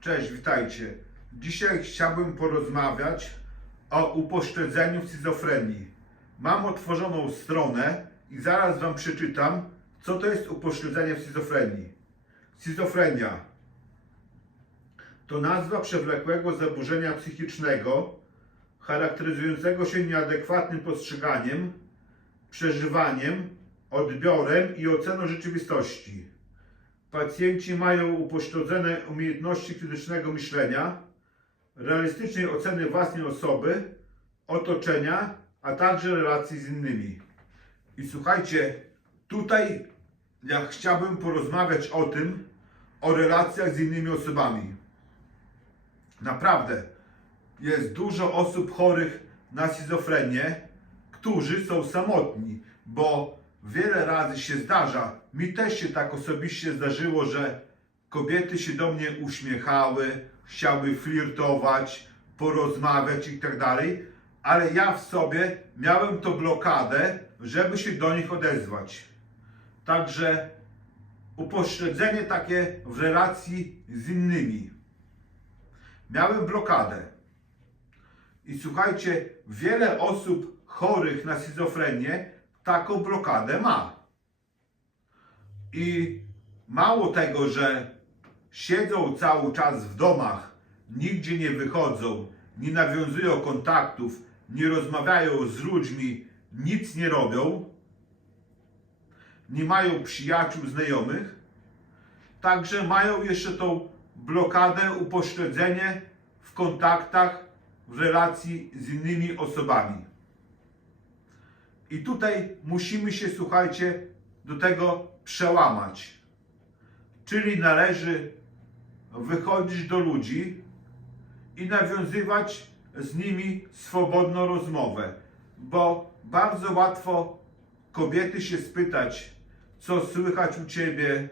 Cześć, witajcie. Dzisiaj chciałbym porozmawiać o upośledzeniu schizofrenii. Mam otworzoną stronę i zaraz Wam przeczytam, co to jest upośledzenie w schizofrenii. Schizofrenia to nazwa przewlekłego zaburzenia psychicznego charakteryzującego się nieadekwatnym postrzeganiem, przeżywaniem, odbiorem i oceną rzeczywistości. Pacjenci mają upośledzone umiejętności krytycznego myślenia, realistycznej oceny własnej osoby, otoczenia, a także relacji z innymi. I słuchajcie, tutaj ja chciałbym porozmawiać o tym, o relacjach z innymi osobami. Naprawdę, jest dużo osób chorych na schizofrenię, którzy są samotni, bo wiele razy się zdarza, mi też się tak osobiście zdarzyło, że kobiety się do mnie uśmiechały, chciały flirtować, porozmawiać i tak dalej, ale ja w sobie miałem to blokadę, żeby się do nich odezwać. Także upośledzenie takie w relacji z innymi. Miałem blokadę. I słuchajcie, wiele osób chorych na schizofrenię taką blokadę ma. I mało tego, że siedzą cały czas w domach, nigdzie nie wychodzą, nie nawiązują kontaktów, nie rozmawiają z ludźmi, nic nie robią, nie mają przyjaciół, znajomych, także mają jeszcze tą blokadę, upośledzenie w kontaktach, w relacji z innymi osobami. I tutaj musimy się, słuchajcie, do tego przełamać. Czyli należy wychodzić do ludzi i nawiązywać z nimi swobodną rozmowę, bo bardzo łatwo kobiety się spytać, co słychać u ciebie,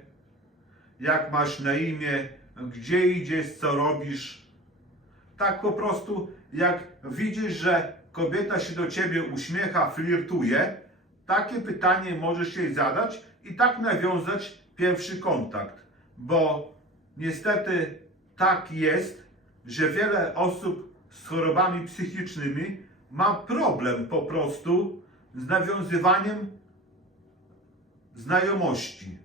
jak masz na imię, gdzie idziesz, co robisz. Tak po prostu, jak widzisz, że kobieta się do ciebie uśmiecha, flirtuje, takie pytanie możesz jej zadać i tak nawiązać pierwszy kontakt. Bo niestety tak jest, że wiele osób z chorobami psychicznymi ma problem po prostu z nawiązywaniem znajomości.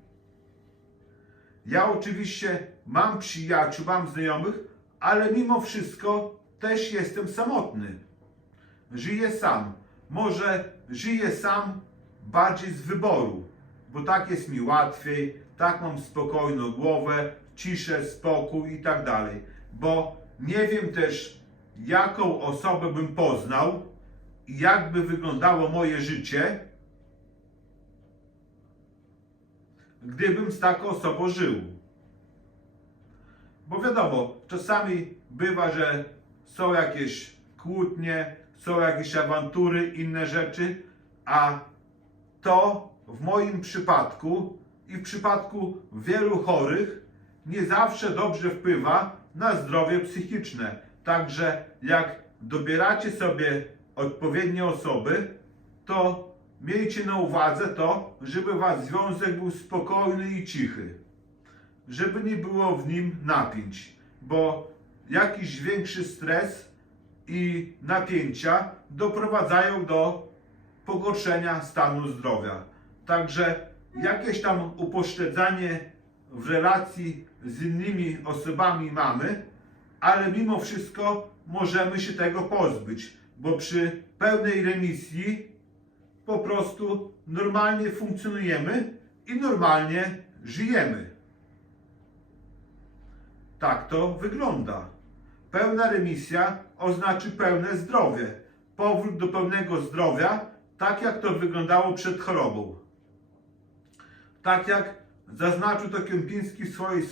Ja oczywiście mam przyjaciół, mam znajomych, ale mimo wszystko też jestem samotny. Żyję sam. Może żyję sam bardziej z wyboru, bo tak jest mi łatwiej, tak mam spokojną głowę, ciszę, spokój i tak dalej. Bo nie wiem też, jaką osobę bym poznał i jak by wyglądało moje życie, gdybym z taką osobą żył. Bo wiadomo, czasami bywa, że są jakieś kłótnie, są jakieś awantury, inne rzeczy, a to w moim przypadku i w przypadku wielu chorych nie zawsze dobrze wpływa na zdrowie psychiczne. Także jak dobieracie sobie odpowiednie osoby, to miejcie na uwadze to, żeby wasz związek był spokojny i cichy. Żeby nie było w nim napięć, bo jakiś większy stres i napięcia doprowadzają do pogorszenia stanu zdrowia. Także jakieś tam upośledzanie w relacji z innymi osobami mamy, ale mimo wszystko możemy się tego pozbyć, bo przy pełnej remisji po prostu normalnie funkcjonujemy i normalnie żyjemy. Tak to wygląda. Pełna remisja oznacza pełne zdrowie. Powrót do pełnego zdrowia, tak jak to wyglądało przed chorobą. Tak jak zaznaczył to Kępiński w swojej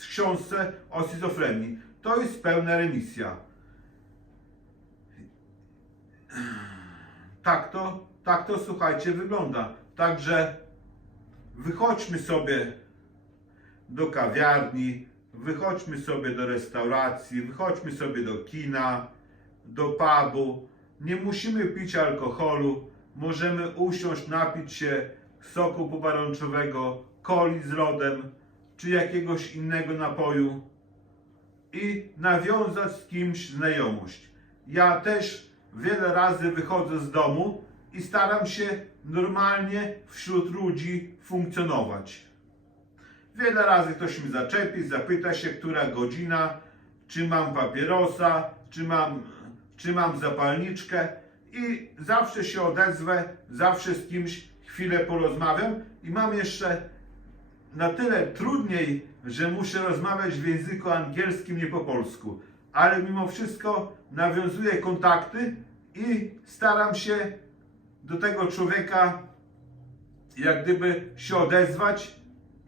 książce o schizofrenii. To jest pełna remisja. Tak to, tak to słuchajcie wygląda. Także wychodźmy sobie do kawiarni, wychodźmy sobie do restauracji, wychodźmy sobie do kina, do pubu. Nie musimy pić alkoholu, możemy usiąść, napić się soku pomarańczowego, coli z lodem, czy jakiegoś innego napoju i nawiązać z kimś znajomość. Ja też wiele razy wychodzę z domu i staram się normalnie wśród ludzi funkcjonować. Wiele razy ktoś mi zaczepi, zapyta się, która godzina, czy mam papierosa, czy mam, czy mam zapalniczkę i zawsze się odezwę, zawsze z kimś chwilę porozmawiam i mam jeszcze na tyle trudniej, że muszę rozmawiać w języku angielskim, nie po polsku. Ale mimo wszystko nawiązuję kontakty i staram się do tego człowieka jak gdyby się odezwać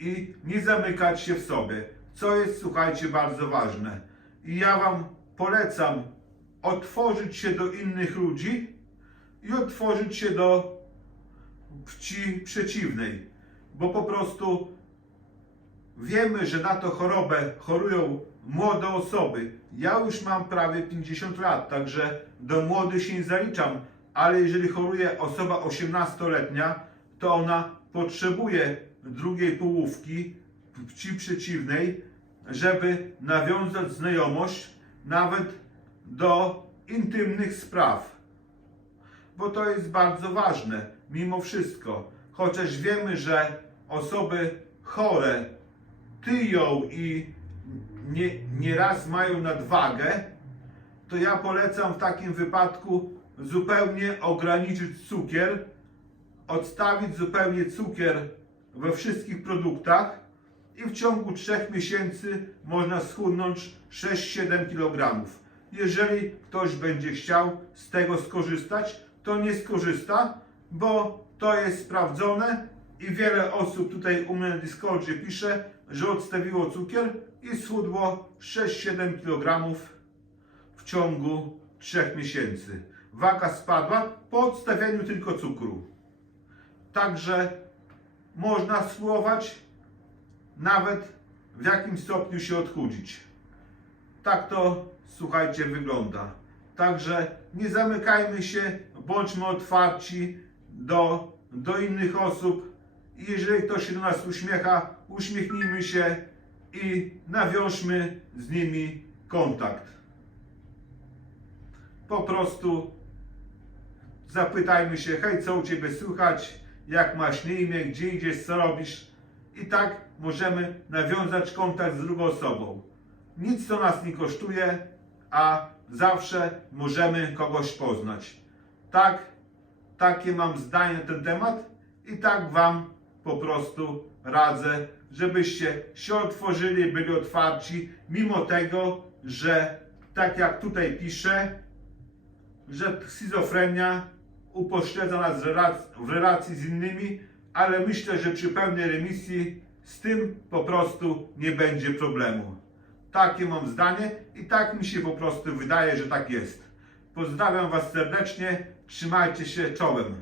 i nie zamykać się w sobie. Co jest, słuchajcie, bardzo ważne. I ja Wam polecam otworzyć się do innych ludzi i otworzyć się do płci przeciwnej. Bo po prostu wiemy, że na tą chorobę chorują młode osoby. Ja już mam prawie 50 lat, także do młodych się nie zaliczam, ale jeżeli choruje osoba 18-letnia, to ona potrzebuje drugiej połówki płci przeciwnej, żeby nawiązać znajomość nawet do intymnych spraw bo to jest bardzo ważne, mimo wszystko. Chociaż wiemy, że osoby chore tyją i nie, nieraz mają nadwagę, to ja polecam w takim wypadku zupełnie ograniczyć cukier, odstawić zupełnie cukier we wszystkich produktach i w ciągu 3 miesięcy można schudnąć 6-7 kg. Jeżeli ktoś będzie chciał z tego skorzystać, to nie skorzysta, bo to jest sprawdzone i wiele osób tutaj u mnie na Discordzie pisze, że odstawiło cukier i schudło 6-7 kg w ciągu 3 miesięcy. Waga spadła po odstawieniu tylko cukru. Także można spróbować nawet w jakimś stopniu się odchudzić. Tak to, słuchajcie, wygląda. Także nie zamykajmy się, bądźmy otwarci do, do innych osób. I jeżeli ktoś się do nas uśmiecha, uśmiechnijmy się i nawiążmy z nimi kontakt. Po prostu zapytajmy się, hej, co u Ciebie słychać, jak masz na imię, gdzie idziesz, co robisz. I tak możemy nawiązać kontakt z drugą osobą. Nic to nas nie kosztuje, a zawsze możemy kogoś poznać. Tak, takie mam zdanie na ten temat i tak Wam po prostu radzę, żebyście się otworzyli, byli otwarci, mimo tego, że tak jak tutaj piszę, że schizofrenia upośledza nas w relac- w relacji z innymi, ale myślę, że przy pełnej remisji z tym po prostu nie będzie problemu. Takie mam zdanie i tak mi się po prostu wydaje, że tak jest. Pozdrawiam Was serdecznie, trzymajcie się czołem.